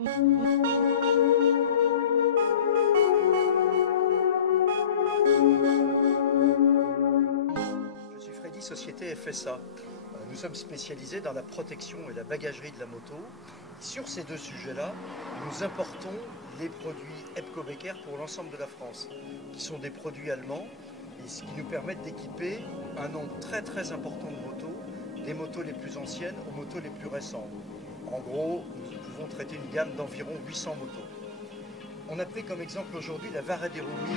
Je suis Freddy, société FSA. Nous sommes spécialisés dans la protection et la bagagerie de la moto. Sur ces deux sujets-là, nous importons les produits EBCO Becker pour l'ensemble de la France, qui sont des produits allemands, et ce qui nous permet d'équiper un nombre très important de motos, des motos les plus anciennes aux motos les plus récentes. En gros, nous pouvons traiter une gamme d'environ 800 motos. On a pris comme exemple aujourd'hui la Varadero 1000.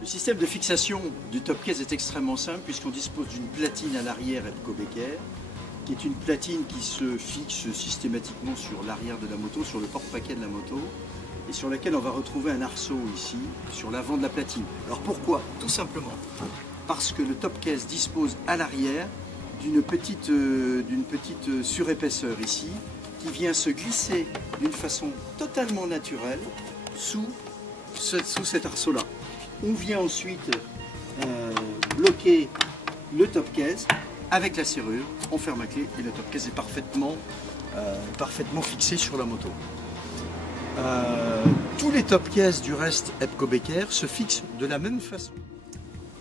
Le système de fixation du top case est extrêmement simple puisqu'on dispose d'une platine à l'arrière EBCO Becker, qui est une platine qui se fixe systématiquement sur l'arrière de la moto, sur le porte-paquet de la moto, et sur laquelle on va retrouver un arceau ici, sur l'avant de la platine. Alors pourquoi? Tout simplement parce que le top case dispose à l'arrière d'une petite surépaisseur ici, qui vient se glisser d'une façon totalement naturelle sous cet arceau-là. On vient ensuite bloquer le top case avec la serrure, on ferme à clé et le top case est parfaitement fixé sur la moto. Tous les top cases du reste EBCO Becker se fixent de la même façon.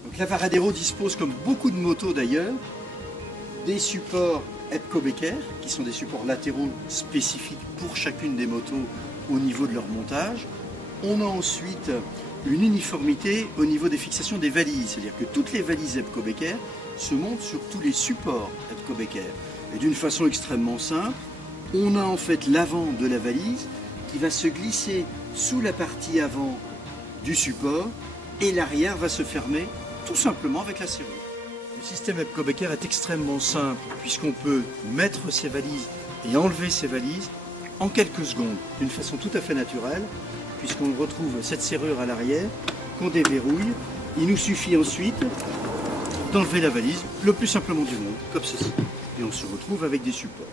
Donc la Varadero dispose, comme beaucoup de motos d'ailleurs, des supports EBCO Becker qui sont des supports latéraux spécifiques pour chacune des motos au niveau de leur montage. On a ensuite une uniformité au niveau des fixations des valises, c'est-à-dire que toutes les valises EBCO Becker se montent sur tous les supports EBCO Becker. Et d'une façon extrêmement simple, on a en fait l'avant de la valise qui va se glisser sous la partie avant du support et l'arrière va se fermer tout simplement avec la serrure. Le système EBCO Becker est extrêmement simple puisqu'on peut mettre ses valises et enlever ses valises en quelques secondes, d'une façon tout à fait naturelle, puisqu'on retrouve cette serrure à l'arrière qu'on déverrouille. Il nous suffit ensuite d'enlever la valise le plus simplement du monde, comme ceci. Et on se retrouve avec des supports.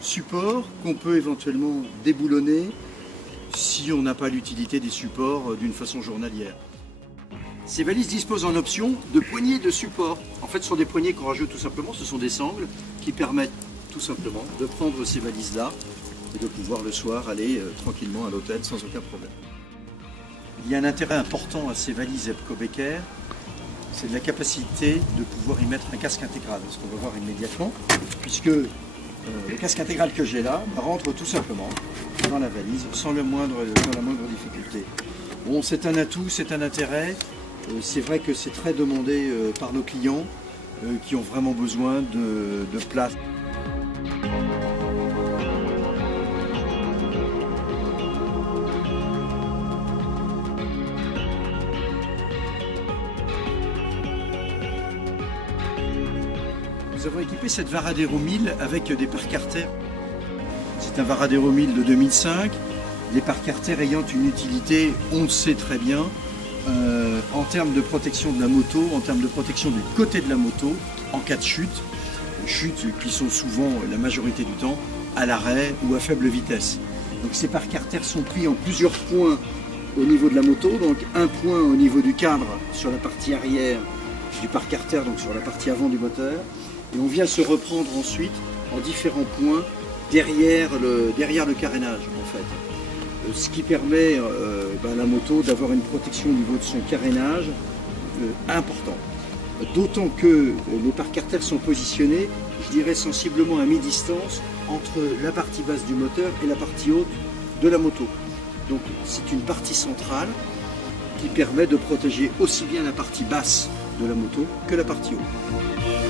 Supports qu'on peut éventuellement déboulonner si on n'a pas l'utilité des supports d'une façon journalière. Ces valises disposent en option de poignées de support. En fait, ce sont des poignées qu'on rajoute tout simplement, ce sont des sangles qui permettent tout simplement de prendre ces valises-là et de pouvoir le soir aller tranquillement à l'hôtel sans aucun problème. Il y a un intérêt important à ces valises EBCO Becker, c'est de la capacité de pouvoir y mettre un casque intégral, ce qu'on va voir immédiatement, puisque le casque intégral que j'ai là rentre tout simplement dans la valise sans la moindre difficulté. Bon, c'est un atout, c'est un intérêt, c'est vrai que c'est très demandé par nos clients qui ont vraiment besoin de place. Nous avons équipé cette Varadero 1000 avec des pare-carters. C'est un Varadero 1000 de 2005. Les pare-carters ayant une utilité, on le sait très bien, en termes de protection de la moto, en termes de protection du côté de la moto, en cas de chute qui sont souvent, la majorité du temps, à l'arrêt ou à faible vitesse. Donc ces pare-carters sont pris en plusieurs points au niveau de la moto, donc un point au niveau du cadre sur la partie arrière du pare-carter, donc sur la partie avant du moteur. Et on vient se reprendre ensuite en différents points derrière le carénage en fait. Ce qui permet à la moto d'avoir une protection au niveau de son carénage important. D'autant que les pare-carters sont positionnés, je dirais sensiblement à mi-distance entre la partie basse du moteur et la partie haute de la moto. Donc c'est une partie centrale qui permet de protéger aussi bien la partie basse de la moto que la partie haute.